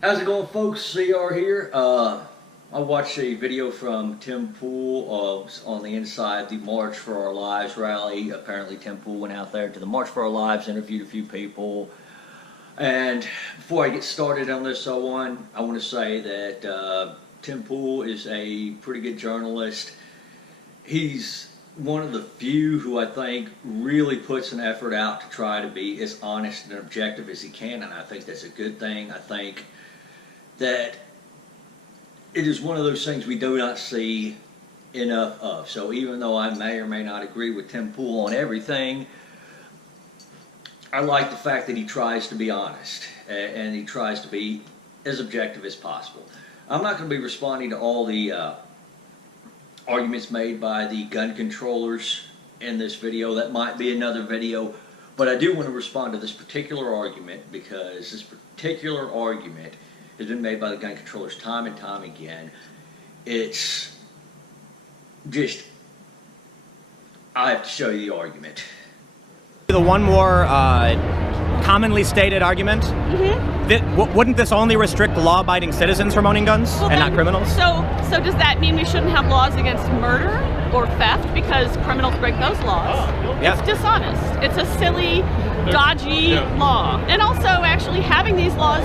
How's it going, folks? CR here. I watched a video from Tim Pool on the inside of the March for Our Lives rally. Apparently Tim Pool went out there to the March for Our Lives, interviewed a few people. And before I get started on this, I want to say that Tim Pool is a pretty good journalist. He's one of the few who I think really puts an effort out to try to be as honest and objective as he can, and I think that's a good thing. I think that it is one of those things we do not see enough of. So even though I may or may not agree with Tim Pool on everything, I like the fact that he tries to be honest and he tries to be as objective as possible. I'm not going to be responding to all the arguments made by the gun controllers in this video. That might be another video, but I do want to respond to this particular argument because this particular argument has been made by the gun controllers time and time again. It's just, I have to show you the argument. The one more commonly stated argument, wouldn't this only restrict law-abiding citizens from owning guns and not criminals? So does that mean we shouldn't have laws against murder or theft because criminals break those laws? It's dishonest. It's a silly, dodgy law. And also actually having these laws,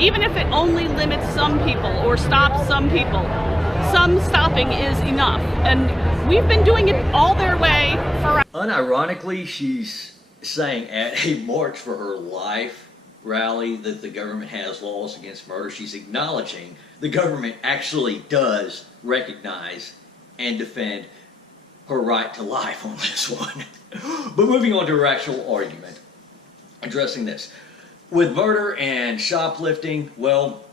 even if it only limits some people or stops some people, some stopping is enough. And we've been doing it all their way for... Unironically, she's saying at a March for Her Life rally that the government has laws against murder. She's acknowledging the government actually does recognize and defend her right to life on this one. But moving on to her actual argument, addressing this. With murder and shoplifting, well,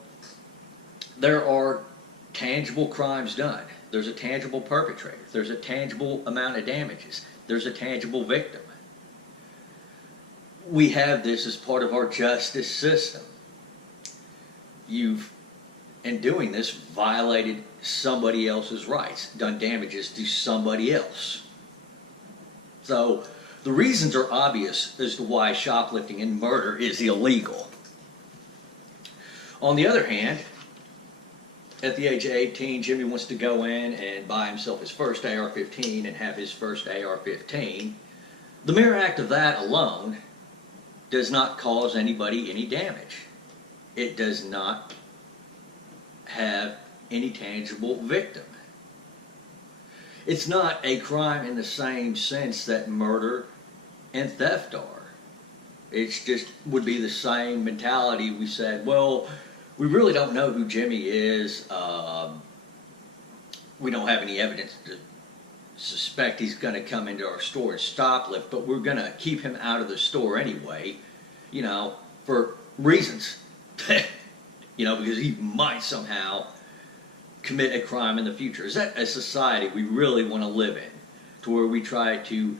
there are tangible crimes done. There's a tangible perpetrator. There's a tangible amount of damages. There's a tangible victim. We have this as part of our justice system. You've, in doing this, violated somebody else's rights, done damages to somebody else. So the reasons are obvious as to why shoplifting and murder is illegal. On the other hand, at the age of 18, Jimmy wants to go in and buy himself his first AR-15 and have his first AR-15. The mere act of that alone does not cause anybody any damage. It does not have any tangible victim. It's not a crime in the same sense that murder and theft are. It's just would be the same mentality. We said, well, we really don't know who Jimmy is. We don't have any evidence to suspect he's going to come into our store and shoplift, but we're going to keep him out of the store anyway, you know, for reasons. You know, because he might somehow commit a crime in the future. Is that a society we really want to live in, to where we try to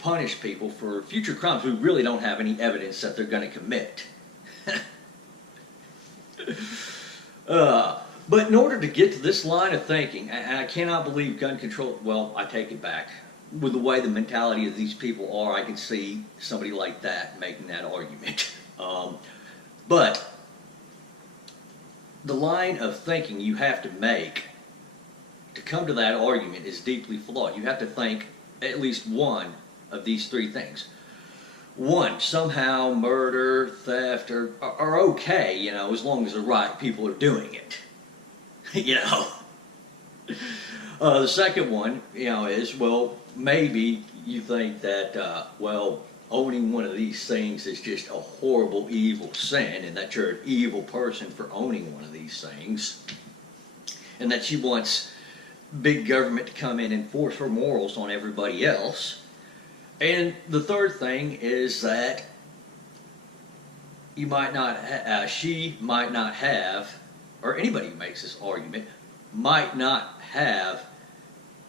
punish people for future crimes we really don't have any evidence that they're going to commit? But in order to get to this line of thinking, and I cannot believe gun control, well, I take it back. With the way the mentality of these people are, I can see somebody like that making that argument. But the line of thinking you have to make to come to that argument is deeply flawed. You have to think at least one of these three things. One, somehow murder, theft are okay, you know, as long as the right people are doing it. You know. The second one, you know, is, well, maybe you think that, well, owning one of these things is just a horrible, evil sin, and that you're an evil person for owning one of these things, and that she wants big government to come in and force her morals on everybody else. And the third thing is that you might not, she might not have, or anybody who makes this argument, might not have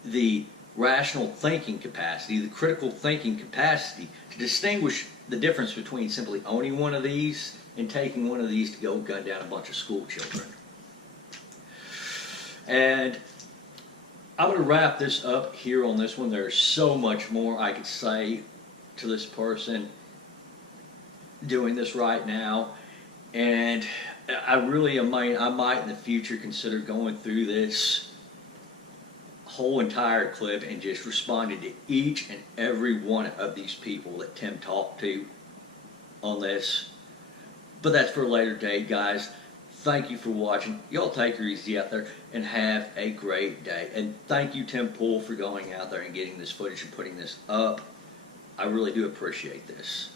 the rational thinking capacity, the critical thinking capacity to distinguish the difference between simply owning one of these and taking one of these to go gun down a bunch of school children. And I'm going to wrap this up here on this one. There's so much more I could say to this person doing this right now. And I really I might in the future consider going through this whole entire clip and just responding to each and every one of these people that Tim talked to on this. But that's for a later date, guys. Thank you for watching. Y'all take her easy out there and have a great day. And thank you, Tim Pool, for going out there and getting this footage and putting this up. I really do appreciate this.